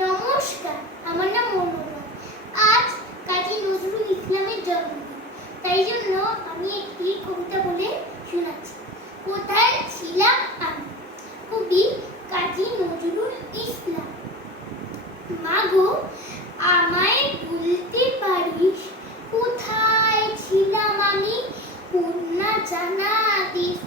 নমস্কার, আমার নাম মনোরম আজ কাজী নজরুল ইসলামের জন্মদিন। তাই জন্য আমি একটি কবিতা বলে শোনাচ্ছি। কোথায় ছিলাম আমি? কবি কাজী নজরুল ইসলাম। মাগো আমায় বলতে পারিস কোথায় ছিলাম আমি? কন্যা জানা দেশ